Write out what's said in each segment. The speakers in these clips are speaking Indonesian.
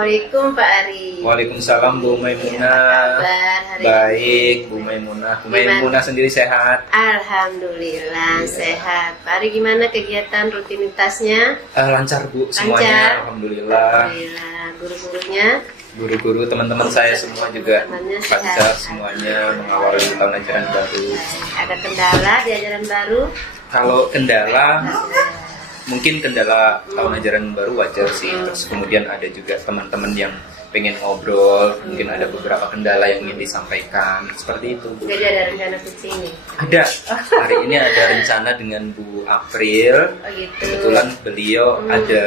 Assalamualaikum Pak Ari. Waalaikumsalam Bu Maimunah. Baik Bu Maimunah. Bu Maimunah sendiri sehat? Alhamdulillah sehat. Pak Ari gimana kegiatan rutinitasnya? Lancar Bu semuanya. Alhamdulillah. Guru-gurunya? Guru-guru teman-teman saya semua juga lancar semuanya mengawali tahun ajaran baru. Ada kendala di ajaran baru? Kalau kendala mungkin kendala tahun ajaran baru wajar sih. Terus kemudian ada juga teman-teman yang pengen ngobrol, mungkin ada beberapa kendala yang ingin disampaikan, seperti itu. Jadi ada rencana ke sini? Ada. Hari ini ada rencana dengan Bu April. Oh gitu. Kebetulan beliau ada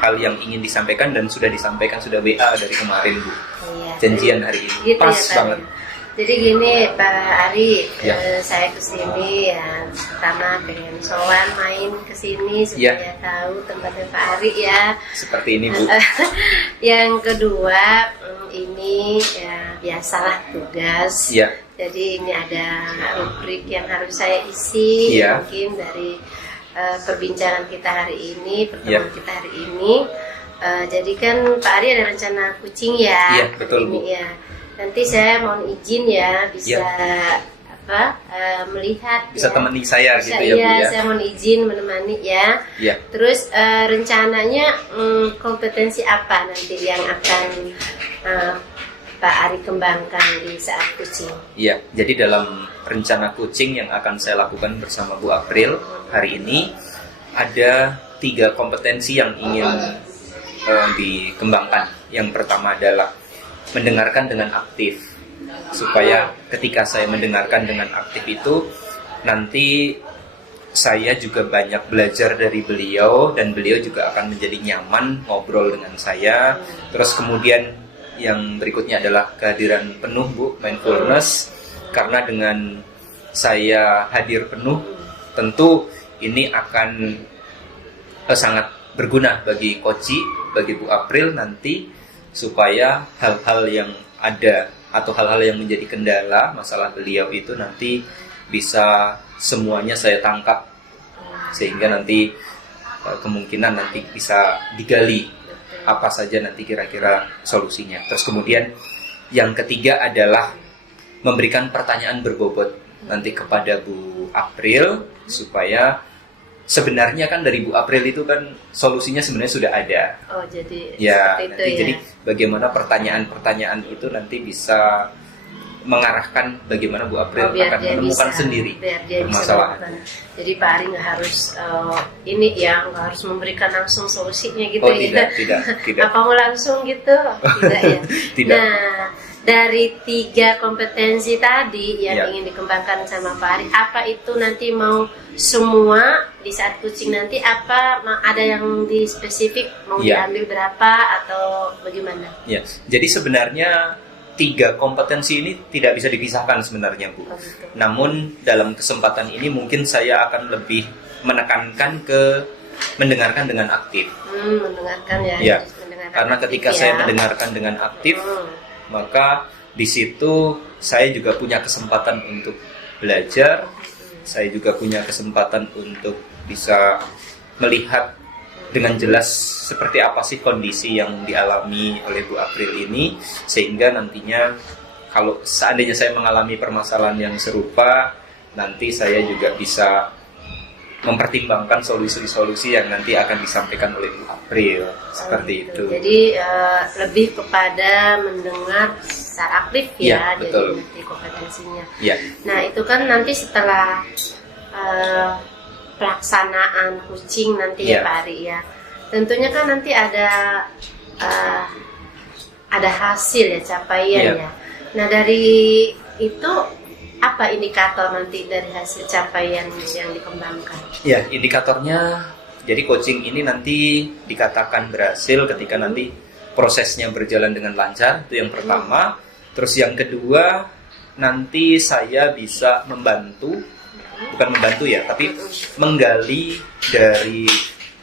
hal yang ingin disampaikan dan sudah disampaikan, sudah WA dari kemarin Bu. Iya. Janjian hari ini. Gitu Pas ya, banget. Jadi gini Pak Ari, Ya. saya kesini ya pertama pengen sowan main kesini supaya tahu tempatnya Pak Ari ya. Seperti ini Bu. Yang kedua ini ya biasalah tugas. Ya. Jadi ini ada rubrik yang harus saya isi mungkin dari perbincangan kita hari ini, pertemuan kita hari ini. Jadi kan Pak Ari ada rencana kucing ya. Iya betul Bu. Ya. Nanti saya mohon izin ya bisa melihat. Bisa temani saya gitu ya Bu ya. ya. Saya mohon izin menemani ya. Iya. Terus rencananya kompetensi apa nanti yang akan Pak Ari kembangkan di saat kucing? Iya, jadi dalam rencana kucing yang akan saya lakukan bersama Bu April hari ini ada 3 kompetensi yang ingin dikembangkan. Yang pertama adalah mendengarkan dengan aktif, supaya ketika saya mendengarkan dengan aktif itu nanti saya juga banyak belajar dari beliau dan beliau juga akan menjadi nyaman ngobrol dengan saya. Terus kemudian yang berikutnya adalah kehadiran penuh Bu, mindfulness, karena dengan saya hadir penuh tentu ini akan sangat berguna bagi Koci, bagi Bu April nanti, supaya hal-hal yang ada atau hal-hal yang menjadi kendala masalah beliau itu nanti bisa semuanya saya tangkap, sehingga nanti kemungkinan nanti bisa digali apa saja nanti kira-kira solusinya. Terus kemudian yang ketiga adalah memberikan pertanyaan berbobot nanti kepada Bu April, supaya sebenarnya kan dari Bu April itu kan solusinya sebenarnya sudah ada. Oh jadi ya, seperti itu nanti, ya. Jadi bagaimana pertanyaan-pertanyaan itu nanti bisa mengarahkan bagaimana Bu April akan menemukan sendiri permasalahan. Jadi Pak Ari nggak harus ini ya, nggak harus memberikan langsung solusinya gitu ya. Tidak. Apa mau langsung gitu? Tidak ya. Tidak. Nah, dari 3 kompetensi tadi yang ingin dikembangkan sama Pak Ari, apa itu nanti mau semua di saat kucing nanti, apa ada yang di spesifik mau diambil berapa atau bagaimana? Ya. Jadi sebenarnya 3 kompetensi ini tidak bisa dipisahkan sebenarnya Bu. Oh, gitu. Namun dalam kesempatan ini mungkin saya akan lebih menekankan ke mendengarkan dengan aktif. Mendengarkan ya. Ya. Karena ketika saya mendengarkan dengan aktif, maka di situ saya juga punya kesempatan untuk belajar, saya juga punya kesempatan untuk bisa melihat dengan jelas seperti apa sih kondisi yang dialami oleh Bu April ini, sehingga nantinya kalau seandainya saya mengalami permasalahan yang serupa, nanti saya juga bisa mempertimbangkan solusi-solusi yang nanti akan disampaikan oleh Bu April, seperti itu. Jadi lebih kepada mendengar secara aktif ya, jadi betul. nanti kompetensinya. Ya. Nah itu kan nanti setelah pelaksanaan kucing nanti ya Pak Ari ya. Tentunya kan nanti ada hasil ya, capaian ya. Nah dari itu apa indikator nanti dari hasil capaian yang dikembangkan? Ya, indikatornya jadi coaching ini nanti dikatakan berhasil ketika nanti prosesnya berjalan dengan lancar, itu yang pertama. Terus yang kedua, nanti saya bisa bukan membantu ya, tapi menggali dari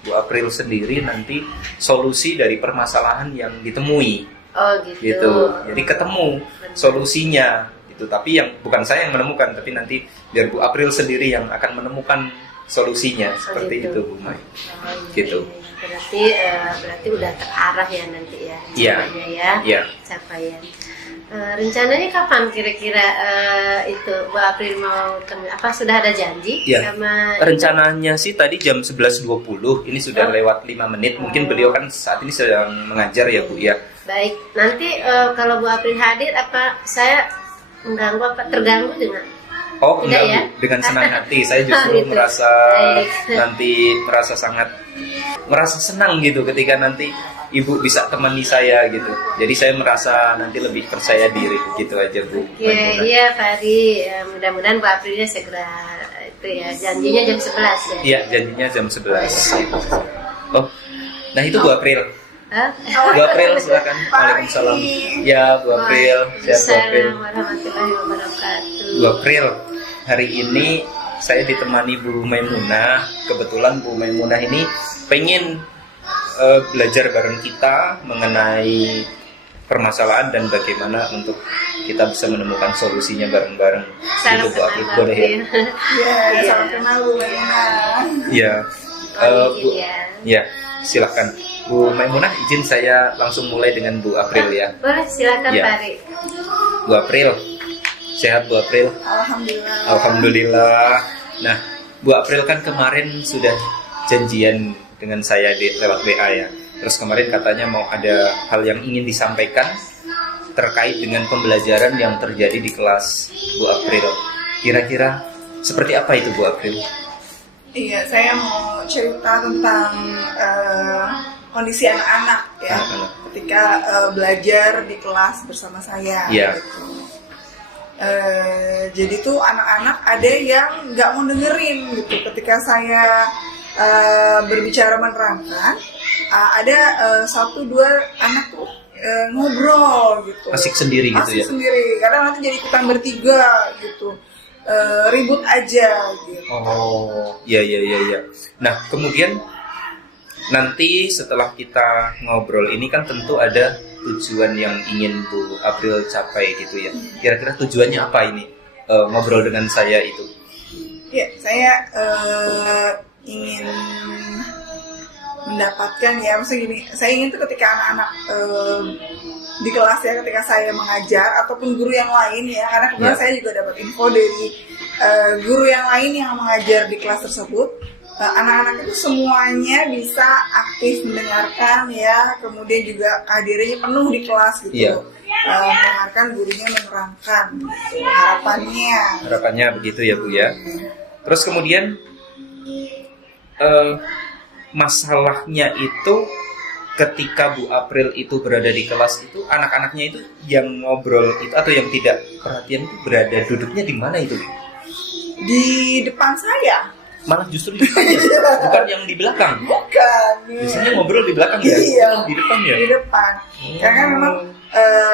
Bu April sendiri nanti solusi dari permasalahan yang ditemui. Oh gitu. Jadi ketemu solusinya. Tapi yang bukan saya yang menemukan, tapi nanti biar Bu April sendiri yang akan menemukan solusinya seperti gitu. itu Bu Mai. Oh, iya, Gitu. iya. Berarti udah terarah ya nanti ya Iya. capaiannya ya. Iya. Capaian. Rencananya kapan kira-kira itu Bu April mau apa sudah ada janji Iya. sama Rencananya sih tadi jam 11.20, ini sudah lewat 5 menit. Mungkin beliau kan saat ini sedang mengajar ya Bu ya. Baik, nanti kalau Bu April hadir apa saya mengganggu apa terganggu dengan? Oh Tidak enggak ya? Bu, dengan senang hati. Saya justru Gitu. merasa Baik. nanti merasa senang gitu ketika nanti Ibu bisa temani saya gitu. Jadi saya merasa nanti lebih percaya diri gitu aja Bu. Oke, Maimunah. iya Pak Ari. Mudah-mudahan Bu Aprilnya segera itu ya janjinya jam 11 ya. Iya, janjinya jam 11 gitu. Oh, nah itu Bu April. Hah? Bu April silakan. Waalaikumsalam. Ya Bu April, sehat Bu April. Assalamualaikum warahmatullahi wabarakatuh. Bu April, hari ini saya ditemani Bu Maimunah. Kebetulan Bu Maimunah ini pengen belajar bareng kita mengenai permasalahan dan bagaimana untuk kita bisa menemukan solusinya bareng-bareng. Salam Gitu Bu April, kenal, boleh ya? April. Ya, salam kenal Bu Maimunah. Iya. Oh, Bu, iya. ya, silahkan. Bu Maimunah, izin saya langsung mulai dengan Bu April ya. Boleh silakan Iya. Pak Ari. Bu April, sehat Bu April? Alhamdulillah. Alhamdulillah. Nah, Bu April kan kemarin sudah janjian dengan saya lewat WA ya. Terus kemarin katanya mau ada hal yang ingin disampaikan terkait dengan pembelajaran yang terjadi di kelas Bu April. Kira-kira seperti apa itu Bu April? Iya, saya mau cerita tentang kondisi anak-anak ya. Anak-anak. Ketika belajar di kelas bersama saya. Iya. Gitu. Jadi tuh anak-anak ada yang nggak mau dengerin gitu. Ketika saya berbicara menerangkan, ada 1-2 anak tuh ngobrol gitu. Asik sendiri gitu Asik ya? sendiri. Kadang nanti jadi ikutan bertiga gitu. Ribut aja gitu. Oh, iya. Nah, kemudian nanti setelah kita ngobrol ini kan tentu ada tujuan yang ingin Bu April capai gitu ya. Kira-kira tujuannya apa ini ngobrol dengan saya itu? Ya, saya ingin mendapatkan ya, maksudnya gini, saya ingin tuh ketika anak-anak di kelas ya, ketika saya mengajar ataupun guru yang lain ya, karena kebetulan Ya. saya juga dapat info dari guru yang lain yang mengajar di kelas tersebut, anak-anak itu semuanya bisa aktif mendengarkan ya, kemudian juga kehadirannya penuh di kelas gitu. Iya. Mendengarkan gurunya menerangkan gitu. Harapannya begitu ya Bu ya. Terus kemudian masalahnya itu ketika Bu April itu berada di kelas itu, anak-anaknya itu yang ngobrol itu atau yang tidak perhatian itu berada duduknya di mana itu? Di depan saya. Malah justru di depan ya? Bukan yang di belakang. Bukan. Biasanya ngobrol di belakang ya? Iya. Di depan ya? Di depan. Karena kan memang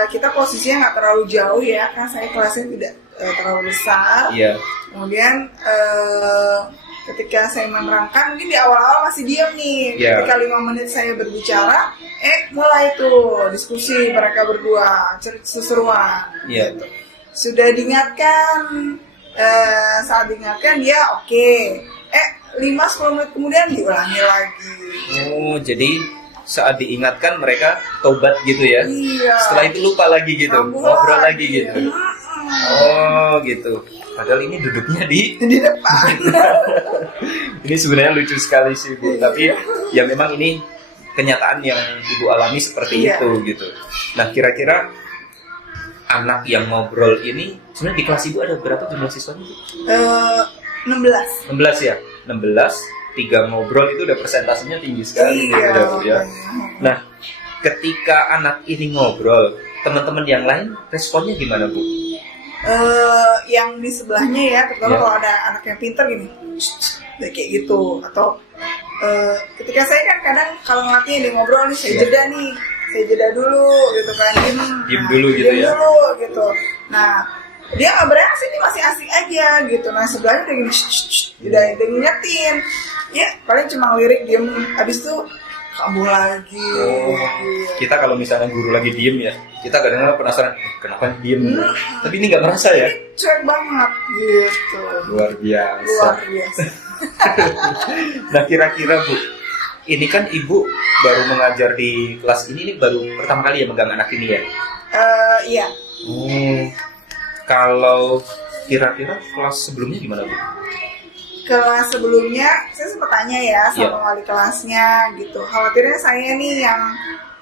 kita posisinya nggak terlalu jauh ya, karena saya kelasnya tidak terlalu besar. Iya. Kemudian ketika saya menerangkan, mungkin di awal-awal masih diam nih. Iya. Ketika 5 menit saya berbicara, mulai tuh diskusi mereka berdua, seseruan. Iya. Sudah diingatkan, saat diingatkan dia oke. 5-10 menit kemudian diulangi lagi. Oh, jadi saat diingatkan mereka tobat gitu ya? Iya. Setelah itu lupa lagi gitu, Kambuh ngobrol lagi gitu. Mm-mm. Oh gitu. Padahal ini duduknya di Di depan. ini sebenarnya lucu sekali sih Bu. Tapi ya memang ini kenyataan yang Ibu alami seperti Iya. itu gitu. Nah kira-kira anak yang ngobrol ini sebenarnya di kelas Ibu ada berapa jumlah siswanya Bu? 16. 16 ya? 16, 3 ngobrol itu udah persentasenya tinggi sekali Iya. ya, Bu ya. Nah, ketika anak ini ngobrol, teman-teman yang lain responnya gimana Bu? Yang di sebelahnya ya, terutama Iya. kalau ada anak yang pintar gini, kayak gitu. Atau ketika saya kan kadang kalau ngelatih dia ngobrol nih, saya Iya. jeda nih, saya jeda dulu gitu kan, Diem dulu gitu diem ya. dulu gitu. Nah dia nggak bereaksi nih, masih asik aja gitu. Nah sebelahnya udah gini, udah ngingetin, ya paling cuma lirik diem, habis itu kamu lagi. Kita kalau misalnya guru lagi diem ya, kita kadang-kadang penasaran, kenapa diem? Tapi ini nggak merasa ya? Cuek banget gitu. Luar biasa. Luar biasa. Nah, kira-kira Bu, ini kan Ibu baru mengajar di kelas ini baru pertama kali ya megang anak ini ya? Iya. Kalau kira-kira kelas sebelumnya gimana Bu? Kelas sebelumnya saya sempat tanya ya sama wali kelasnya gitu. Khawatirnya saya nih yang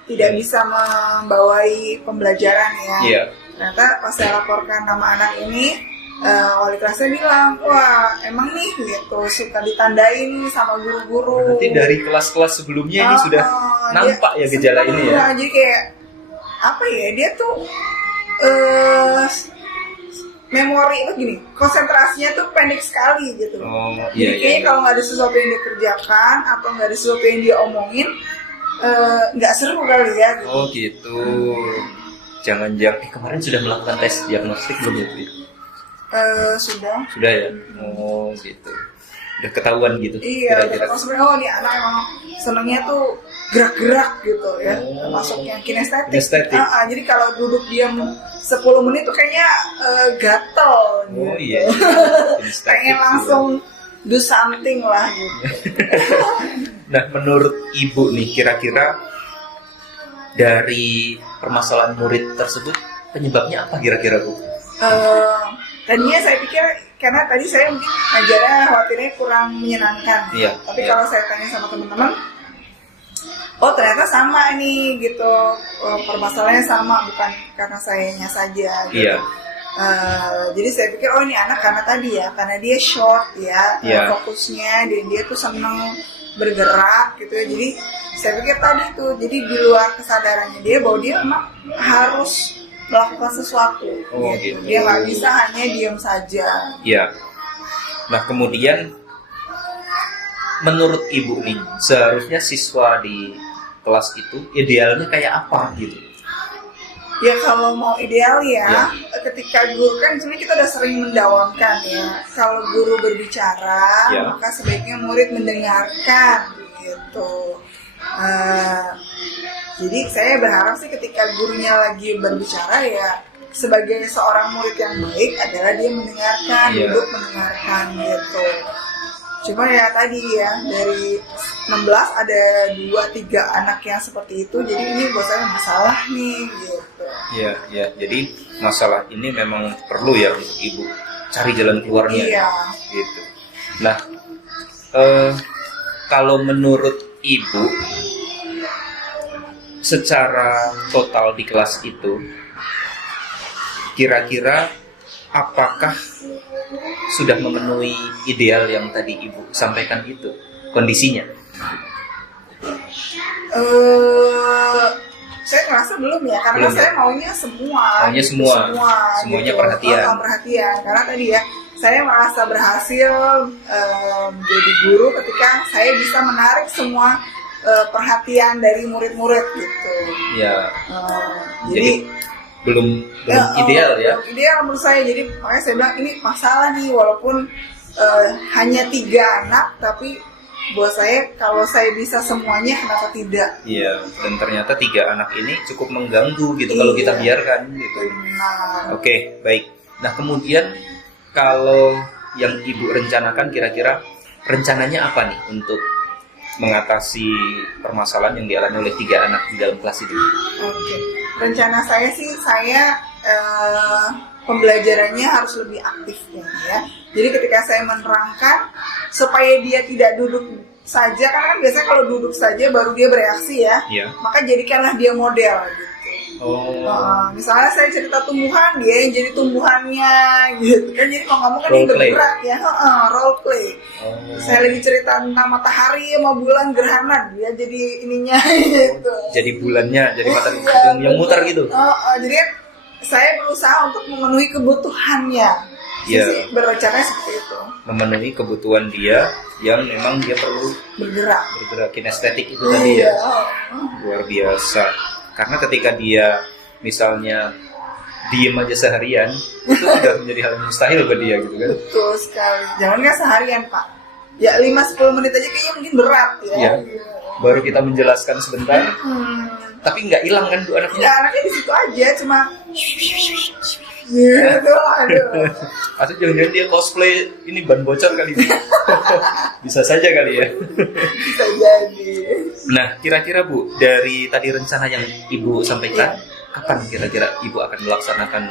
tidak bisa membawai pembelajaran ya. Iya. Ternyata pas saya laporkan nama anak ini, wali kelasnya bilang, wah emang nih gitu suka ditandain sama guru-guru. Berarti dari kelas-kelas sebelumnya ini sudah nampak ya gejala ini ya? Jadi kayak apa ya, dia tuh memori itu gini, konsentrasinya tuh pendek sekali gitu. Jadi kayaknya kalau nggak ada sesuatu yang dia kerjakan atau nggak ada sesuatu yang dia omongin, nggak seru kali ya. Gitu. Oh gitu. Jangan-jangan kemarin sudah melakukan tes diagnostik belum ya? Sudah. Sudah ya. Oh gitu. Udah ketahuan gitu. Iya. Kalau sebenarnya ini anak emang senengnya tuh gerak-gerak gitu ya, termasuk yang kinestetik. Jadi kalau duduk diam 10 menit tuh kayaknya gatel gitu. Oh iya. Pengen langsung do something lah gitu. Nah, menurut Ibu nih kira-kira dari permasalahan murid tersebut penyebabnya apa kira-kira Bu? Tadinya saya pikir karena tadi saya mungkin ngajarnya khawatirnya kurang menyenangkan. Iya. Tapi kalau saya tanya sama teman-teman, oh ternyata sama nih gitu, permasalahannya sama, bukan karena sayanya saja gitu. Iya. Jadi saya pikir oh ini anak karena tadi ya, karena dia short ya, fokusnya dia tuh seneng bergerak gitu ya. Jadi saya pikir tadi tuh, jadi di luar kesadarannya dia bahwa dia memang harus melakukan sesuatu gitu. Dia nggak bisa hanya diam saja. Iya. Nah kemudian menurut Ibu nih, seharusnya siswa di kelas itu idealnya kayak apa gitu? Ya kalau mau ideal ya, ketika guru kan sebenarnya kita udah sering mendawamkan ya. Kalau guru berbicara, maka sebaiknya murid mendengarkan gitu. Jadi saya berharap sih ketika gurunya lagi berbicara ya, sebagai seorang murid yang baik adalah dia mendengarkan, duduk mendengarkan gitu. Cuma ya tadi ya, dari 16 ada 2-3 anak yang seperti itu, jadi ini buat saya masalah nih gitu. Iya, jadi masalah ini memang perlu ya untuk Ibu cari jalan keluarnya. Iya. Gitu. Nah, kalau menurut Ibu, secara total di kelas itu, kira-kira apakah sudah memenuhi ideal yang tadi Ibu sampaikan itu kondisinya? Saya ngerasa belum ya, karena saya maunya semua. Semuanya gitu. Perhatian. Karena tadi ya, saya merasa berhasil menjadi guru ketika saya bisa menarik semua perhatian dari murid-murid gitu. Ya. Jadi belum ideal ya? Ideal menurut saya. Jadi makanya saya bilang ini masalah nih, walaupun hanya 3 anak, tapi buat saya kalau saya bisa semuanya kenapa tidak? Iya, dan ternyata 3 anak ini cukup mengganggu gitu kalau kita biarkan gitu. Oke, baik. Nah kemudian kalau yang Ibu rencanakan kira-kira rencananya apa nih untuk mengatasi permasalahan yang dialami oleh 3 anak di dalam kelas itu? Oke. Rencana saya sih, pembelajarannya harus lebih aktif ya. Jadi ketika saya menerangkan supaya dia tidak duduk saja, karena kan biasanya kalau duduk saja baru dia bereaksi ya. Maka jadikanlah dia model gitu. Misalnya saya cerita tumbuhan, dia yang jadi tumbuhannya gitu kan. Jadi mau ngomong kan dia bergerak ya, role play. Saya lagi cerita tentang matahari sama bulan gerhana, dia jadi ininya gitu. Jadi bulannya, jadi matahari yang muter gitu. Jadi saya berusaha untuk memenuhi kebutuhannya. Sih berencana seperti itu. Memenuhi kebutuhan dia yang memang dia perlu bergerak kinestetik itu tadi ya. Luar biasa. Karena ketika dia misalnya diem aja seharian, itu sudah menjadi hal yang mustahil buat dia gitu kan. Betul sekali. Jangan nggak seharian Pak. Ya 5-10 menit aja kayaknya mungkin berat ya. Baru kita menjelaskan sebentar. Tapi nggak hilang kan tuh anaknya? Ya anaknya di situ aja, cuma gitu. Aduh. Atau jangan-jangan dia cosplay ini ban bocor kali ini. Bisa saja kali ya. Bisa jadi. Nah, kira-kira Bu, dari tadi rencana yang Ibu sampaikan, kapan kira-kira Ibu akan melaksanakan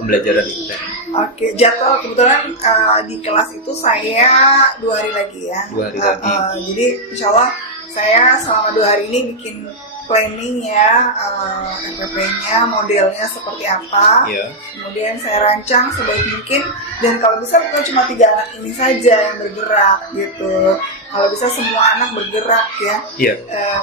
pembelajaran itu tadi? Oke, jadwal kebetulan di kelas itu saya 2 hari lagi ya. 2 hari lagi. Jadi insya Allah saya selama 2 hari ini bikin planning ya, RPP-nya, modelnya seperti apa. Iya. Kemudian saya rancang sebaik mungkin, dan kalau bisa bukan cuma 3 anak ini saja yang bergerak gitu. Kalau bisa semua anak bergerak ya. Iya.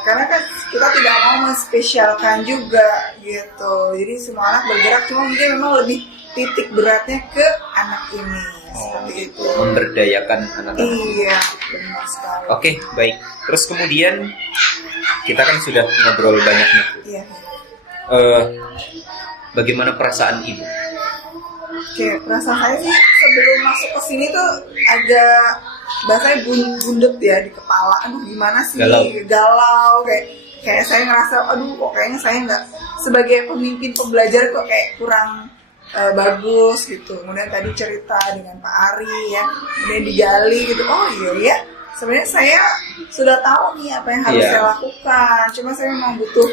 Karena kan kita tidak mau menspesialkan juga gitu. Jadi semua anak bergerak, cuma mungkin memang lebih titik beratnya ke anak ini. Seperti itu. Memberdayakan anak-anak. Iya, benar sekali. Oke, baik. Terus kemudian kita kan sudah ngobrol banyak nih. Iya. Bagaimana perasaan Ibu? Oke, perasaan saya sih sebelum masuk ke sini tuh agak bahasanya bundet ya di kepala. Aduh, gimana sih? Galau kayak saya ngerasa aduh kok kayaknya saya nggak sebagai pemimpin pembelajar kok kayak kurang bagus gitu. Kemudian tadi cerita dengan Pak Ari ya, kemudian digali gitu. Oh iya ya, sebenarnya saya sudah tahu nih apa yang harus saya lakukan. Cuma saya memang butuh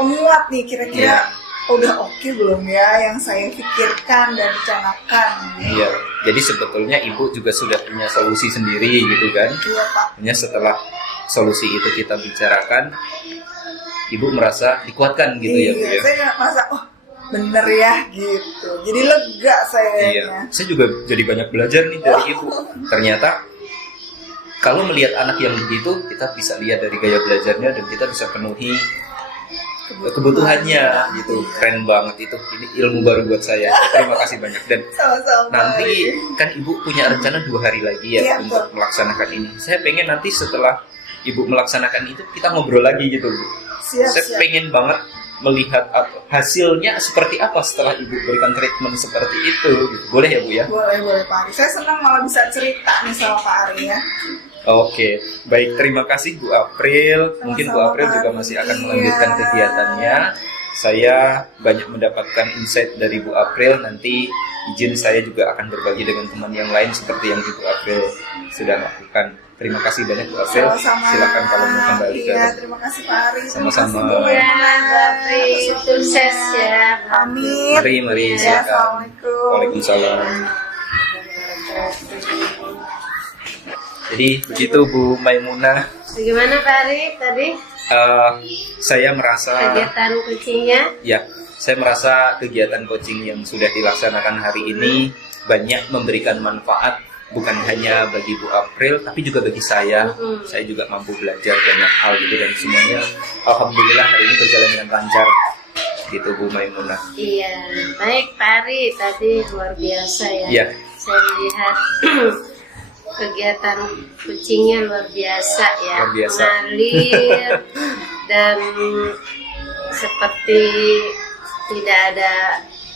penguat nih, kira-kira udah oke belum ya yang saya pikirkan dan rencanakan. Iya. Jadi sebetulnya Ibu juga sudah punya solusi sendiri gitu kan? Iya Pak. Hanya setelah solusi itu kita bicarakan, Ibu merasa dikuatkan gitu ya Bu ya? Saya nggak merasa bener ya gitu, jadi lega saya. Iya, saya juga jadi banyak belajar nih dari Ibu. Ternyata kalau melihat anak yang begitu, kita bisa lihat dari gaya belajarnya dan kita bisa penuhi kebutuhannya gitu. Keren banget itu. Ini ilmu baru buat saya. Terima kasih banyak. Dan sama-sama. nanti kan Ibu punya rencana 2 hari lagi ya untuk melaksanakan ini. Saya pengen nanti setelah Ibu melaksanakan itu kita ngobrol lagi gitu Bu. Saya pengen banget melihat hasilnya seperti apa setelah Ibu berikan treatment seperti itu gitu. Boleh ya Bu ya? Boleh Pak Ari. Saya senang malah bisa cerita nih sama Pak Ari ya. Oke, baik, terima kasih Bu April. Mungkin Bu April juga masih akan melanjutkan kegiatannya. Saya banyak mendapatkan insight dari Bu April. Nanti izin saya juga akan berbagi dengan teman yang lain seperti yang Ibu April sudah lakukan. Terima kasih banyak Bu April. Silakan kalau mau kembali ke. Iya, terima kasih Pak Ari. Sama-sama. Iya, Bu April, sukses ya. Amin. Mari, Ya, silakan. Assalamualaikum. Waalaikumsalam. Jadi begitu Bu Maimunah. Bagaimana Pak Ari tadi Saya merasa kegiatan coachingnya? Ya, saya merasa kegiatan coaching yang sudah dilaksanakan hari ini banyak memberikan manfaat bukan hanya bagi Bu April tapi juga bagi saya. Saya juga mampu belajar banyak hal gitu dan semuanya alhamdulillah hari ini berjalan dengan lancar gitu Bu Maimunah. Iya, baik Pak Ari tadi luar biasa ya. Iya. Saya melihat kegiatan coachingnya luar biasa ya, Luar biasa. mengalir dan seperti tidak ada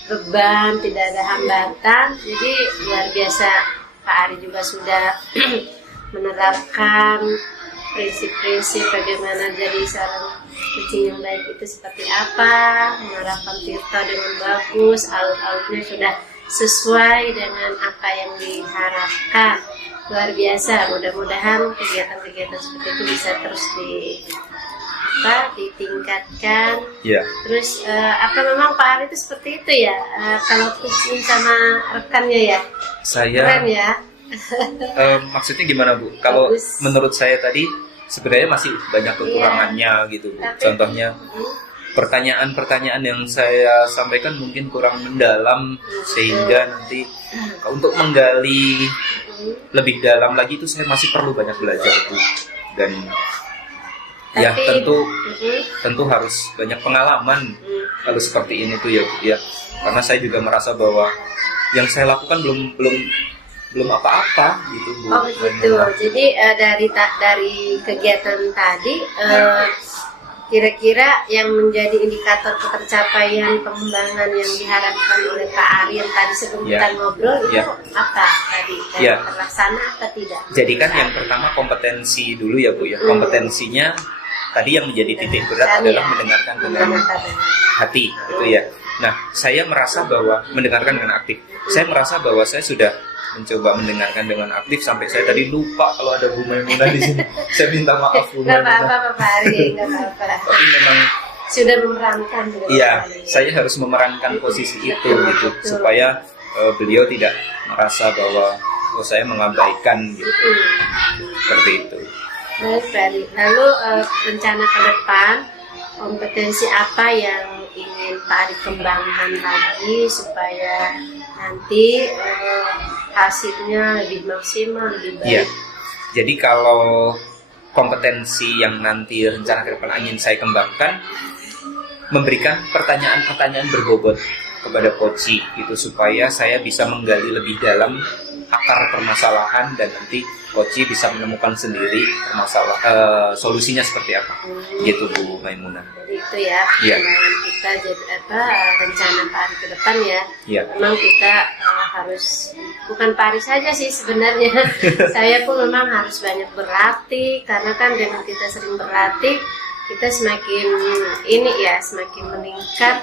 beban, tidak ada hambatan. Jadi luar biasa Pak Ari juga sudah menerapkan prinsip-prinsip bagaimana jadi seorang coaching yang baik itu seperti apa, menerapkan virtual dengan bagus, alut-alutnya sudah sesuai dengan apa yang diharapkan. Luar biasa, mudah-mudahan kegiatan-kegiatan seperti itu bisa terus ditingkatkan. Iya. Terus memang Pak Ari itu seperti itu ya, kalau coaching sama rekannya ya, Saya keren ya. Maksudnya gimana Bu? Kalau Bagus. menurut saya tadi sebenarnya masih banyak kekurangannya gitu Bu. Contohnya pertanyaan-pertanyaan yang saya sampaikan mungkin kurang mendalam sehingga nanti untuk menggali lebih dalam lagi itu saya masih perlu banyak belajar Bu. Dan ya tentu harus banyak pengalaman kalau seperti ini tuh ya Bu ya. Karena saya juga merasa bahwa yang saya lakukan belum apa-apa gitu Bu. Oh begitu. Jadi dari kegiatan tadi kira-kira yang menjadi indikator ketercapaian pengembangan yang diharapkan oleh Pak Ari yang tadi sebelum kita ngobrol itu apa tadi? Terlaksana apa tidak? Jadi kan yang pertama kompetensi dulu ya Bu ya. Kompetensinya tadi yang menjadi titik berat adalah mendengarkan dengan hati gitu ya. Nah, saya merasa bahwa mendengarkan dengan aktif. Saya merasa bahwa saya sudah mencoba mendengarkan dengan aktif sampai saya tadi lupa kalau ada Bu Maimunah di sini. Saya minta maaf Bu Nggak Maimunah. apa-apa Pak Ari, nggak apa-apa. Tapi memang Sudah memerankan. iya, saya harus memerankan posisi itu gitu supaya beliau tidak merasa bahwa oh saya mengabaikan gitu. Seperti itu. Baik Pak Ari. Lalu rencana ke depan, kompetensi apa yang ingin Pak Ari kembangkan lagi supaya nanti hasilnya lebih maksimal, lebih baik? Iya. Jadi kalau kompetensi yang nanti rencana ke depan ingin saya kembangkan, memberikan pertanyaan-pertanyaan berbobot kepada coach gitu supaya saya bisa menggali lebih dalam akar permasalahan dan nanti coach bisa menemukan sendiri solusinya seperti apa. Gitu Bu Maimunah. Jadi itu ya, Iya. kembangan kita jadi rencana Pak Ari ke depan ya. Iya. Memang kita harus, bukan Pak Ari saja sih sebenarnya. Saya pun memang harus banyak berlatih karena kan dengan kita sering berlatih kita semakin semakin meningkat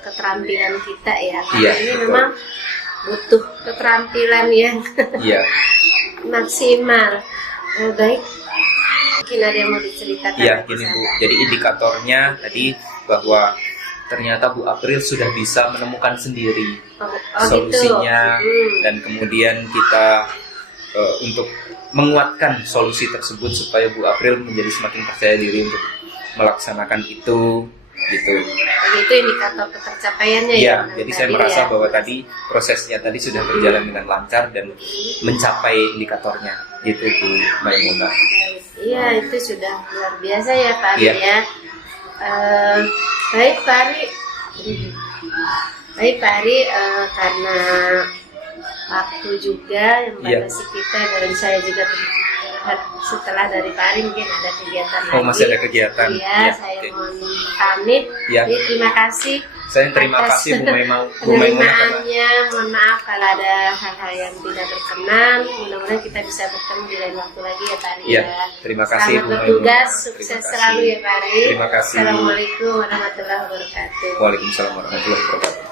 keterampilan kita ya. Karena Iya, ini betul. memang butuh keterampilan yang Iya. maksimal. Baik, mungkin ada yang mau diceritakan? Iya, lagi gini sana? Bu. Jadi indikatornya tadi bahwa ternyata Bu April sudah bisa menemukan sendiri solusinya gitu. dan kemudian kita untuk menguatkan solusi tersebut supaya Bu April menjadi semakin percaya diri untuk melaksanakan itu gitu. Jadi itu indikator ketercapaiannya ya. Iya, menurut jadi saya tadi merasa ya. bahwa tadi prosesnya tadi sudah berjalan dengan lancar dan mencapai indikatornya gitu Bu Maimunah. Iya, itu sudah luar biasa ya Pak Ari Iya. ya. Baik Pak Ari. Baik Pak Ari, karena waktu juga yang Iya. membatasi kita dan saya juga setelah dari Pak Ari mungkin ada kegiatan lagi. Oh, masih ada kegiatan. Iya, Ya, saya oke. mohon pamit. Ya. Jadi terima kasih. Saya terima atas kasih Bu Maimunah karena penerimaannya. Mohon maaf kalau ada hal-hal yang tidak berkenan. Mudah-mudahan kita bisa bertemu di lain waktu lagi ya Pak Ari. Iya, terima kasih, Selamat Bu Maimunah. bertugas, Terima sukses kasih. selalu ya Pak Ari. Terima kasih. Assalamualaikum warahmatullahi wabarakatuh. Waalaikumsalam warahmatullahi wabarakatuh.